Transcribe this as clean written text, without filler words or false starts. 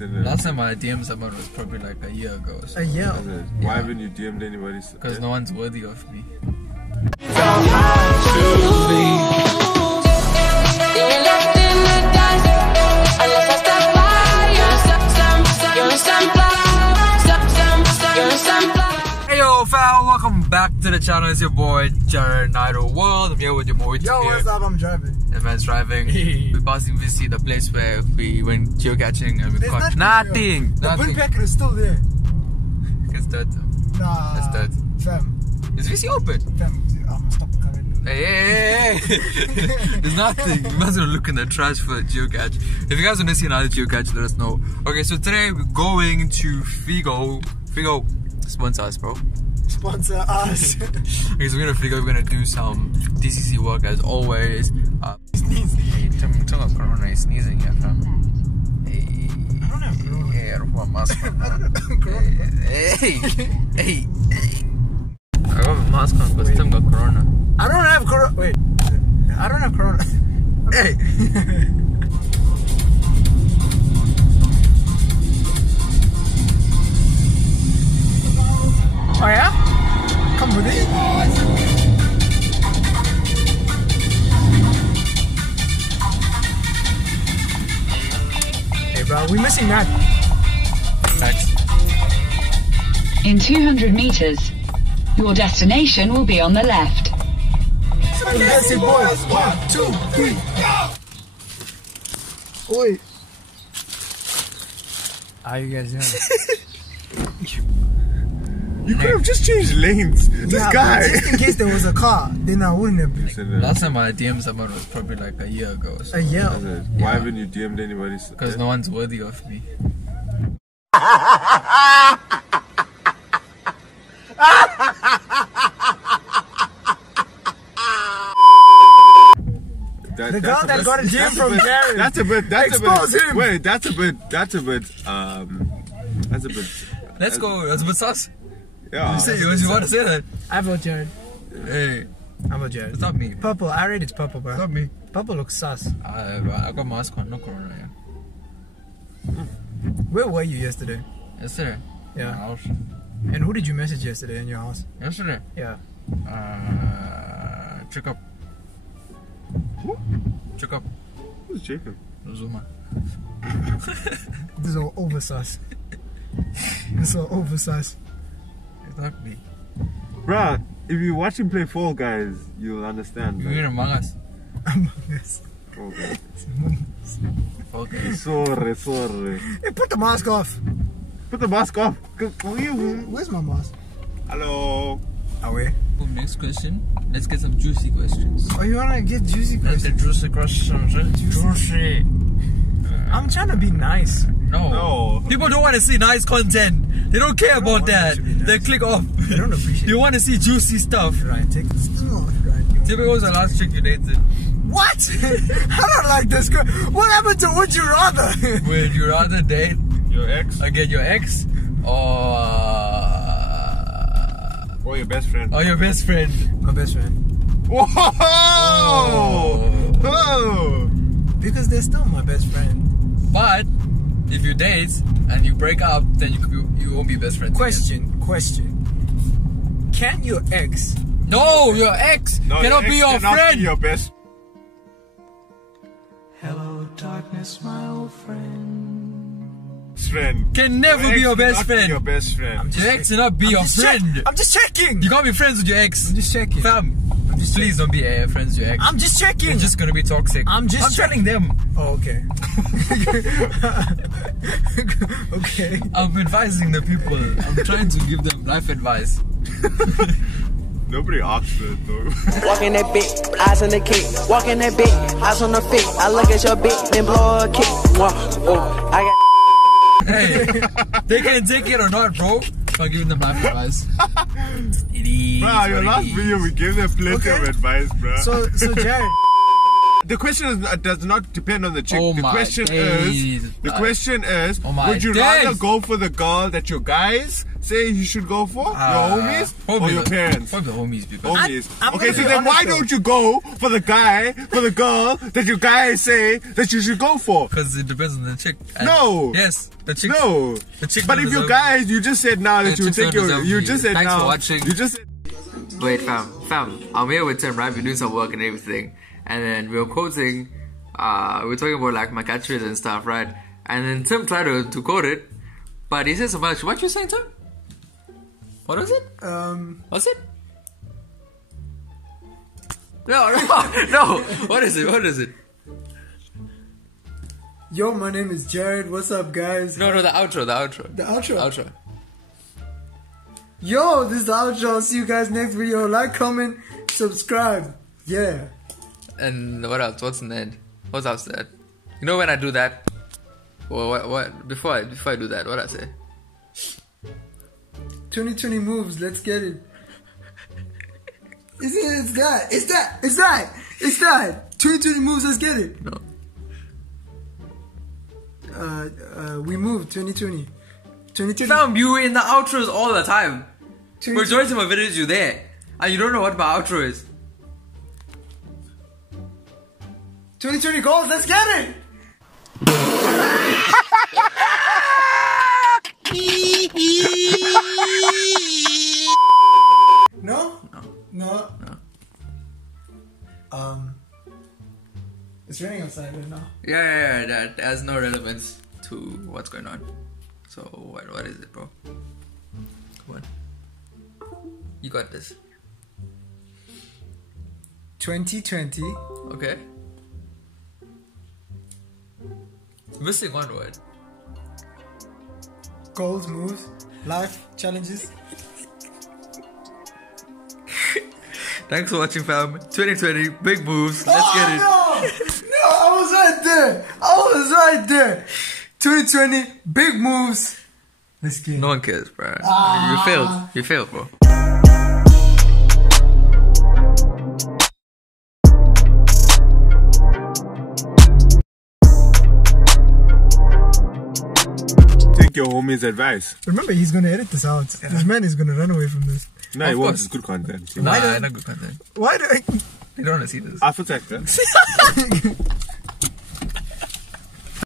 Last time I DM'd someone was probably like a year ago. So. A year? Why haven't you DM'd anybody? Because no one's worthy of me. Hey yo fam, welcome back to the channel. It's your boy Jared Naidu World. I'm here with your boy Timir. Yo, what's up? I'm driving. The man's driving. We're passing to see the place where we went geocaching and we caught nothing. The bin packet is still there. It's dead. Nah. It's dead. Fam. Is VC open? Fam, I'm gonna stop coming. Hey. There's nothing. You must have look in the trash for a geocache. If you guys want to see another geocache, let us know. Okay, so today we're going to Figo. Figo, sponsor us, bro. Sponsor us. Okay, so we're gonna Figo. We're gonna do some DCC work as always. Sneezing. Hey, tell me Corona is sneezing here, fam. Hey. I don't have Corona. Hey, I don't want mask on. Hey. I got a mask on because Tim got Corona. I don't have Corona. Wait. I don't have Corona. Hey. Oh yeah? Come with it. Hey bro, we missing that. Thanks. In 200 meters, your destination will be on the left. Let's see boys. 1, 2, 3, go! Oi. How you guys doing? You could have just changed lanes. This guy. Just in case there was a car, then I wouldn't have been. Last time I DM'd someone was probably like a year ago. So. A year? Why haven't you DM'd anybody? Because no one's worthy of me. The girl that got a DM from Jared. That's a bit. Expose him. Wait, that's a bit. Let's go. That's a bit sus. Yeah. You want to say that? I vote Jared. Hey, I vote Jared. it's not me. Purple. I rate it's purple, bro. It's not me. Purple looks sus. I got mask on, no Corona. Yeah. Where were you yesterday? Yesterday. Yeah. My house. And who did you message yesterday in your house? Yesterday. Yeah. Check up. Who? Check up. Who's Jacob? Zuma. This is all over sus. This is all over sus. It's not me. Bruh, if you watch him play Fall Guys, you'll understand. You mean Among Us? Among Us. Okay. Okay. Sorry. Hey, put the mask off. Put the mask off. Where's my mask? Hello. Away. Next question. Let's get some juicy questions. Oh, you wanna get juicy questions? Juicy questions. Juicy. I'm trying to be nice. No. People don't want to see nice content. They don't care about that. Nice. They click off. They don't appreciate You want to see juicy stuff. Right, take this. Right. Timmy, what was the last chick you dated? What? I don't like this girl. What happened to would you rather? Would you rather date Your ex? again your ex Or your best friend? or your best friend? My best friend. Whoa! Oh! Because they're still my best friend. But if you date and you break up, then you won't be best friends. Question. Can your ex? No, your ex cannot be your friend. Be your best. Hello, darkness, my old friend. Can never be your best friend. Your best friend. Your ex cannot be your friend. I'm just checking. You can't be friends with your ex. I'm just checking. Fam, please don't be friends with your ex. I'm just checking. You're just gonna be toxic. I'm telling them. Oh, okay. Okay. I'm advising the people. I'm trying to give them life advice. Nobody asked for it though. Walking that bitch, eyes on the kick. Walking that bitch, eyes on the feet. I look at your bitch, then blow a kick. Oh, I got. Hey, they can take it or not, bro. I'm giving them life advice. It is. Bro, your last video we gave them plenty of advice, bro. So Jared. the question does not depend on the chick. Oh The my question days. is, Oh my would you days. rather go for the girl that your guys say you should go for, your homies, or your parents? Probably the homies, because Homies. I'm Okay, gonna so be then honest why though. don't you go for the girl that your guys say that you should go for? because it depends on the chick. And No. Yes, the chick. No. The chick. But if your guys, you just said now that The you chicks take don't your, deserve you me. just said Thanks now, for watching. you just said. Wait, fam, I'm here with Tim, right? We're doing some work and everything, and then we were quoting, we're talking about like my catchphrase and stuff, right? And then Tim tried to quote it, but he said so much. What you saying, Tim? What was it? What's it? No. What is it? Yo, my name is Jared. What's up, guys? No, the outro. The outro. Outro. Yo, this is the outro. I'll see you guys next video. Like, comment, subscribe. Yeah. And what else? What's in the end? What's else that? You know when I do that? Well, what? Before I do that, what I say? 2020 moves. Let's get it. It's that. 2020 moves. Let's get it. No. We moved 2020. 2020. Fam, you in the outros all the time. 2020. Majority of my videos you there, and you don't know what my outro is. 2020 goals. Let's get it. No. It's raining outside right now. Yeah, that has no relevance to what's going on. So what is it, bro? Come on, you got this. 2020. Okay. Missing one word. Goals, moves, life challenges. Thanks for watching, fam. 2020, big moves. Let's get it. No, I was right there. 2020, big moves. Let's get it. No one cares, bro. You failed, bro. Take your homie's advice. Remember, he's gonna edit this out. This man is gonna run away from this. No, it was good content. Nah, not good content. Why do I... They don't want to see this. I protect her.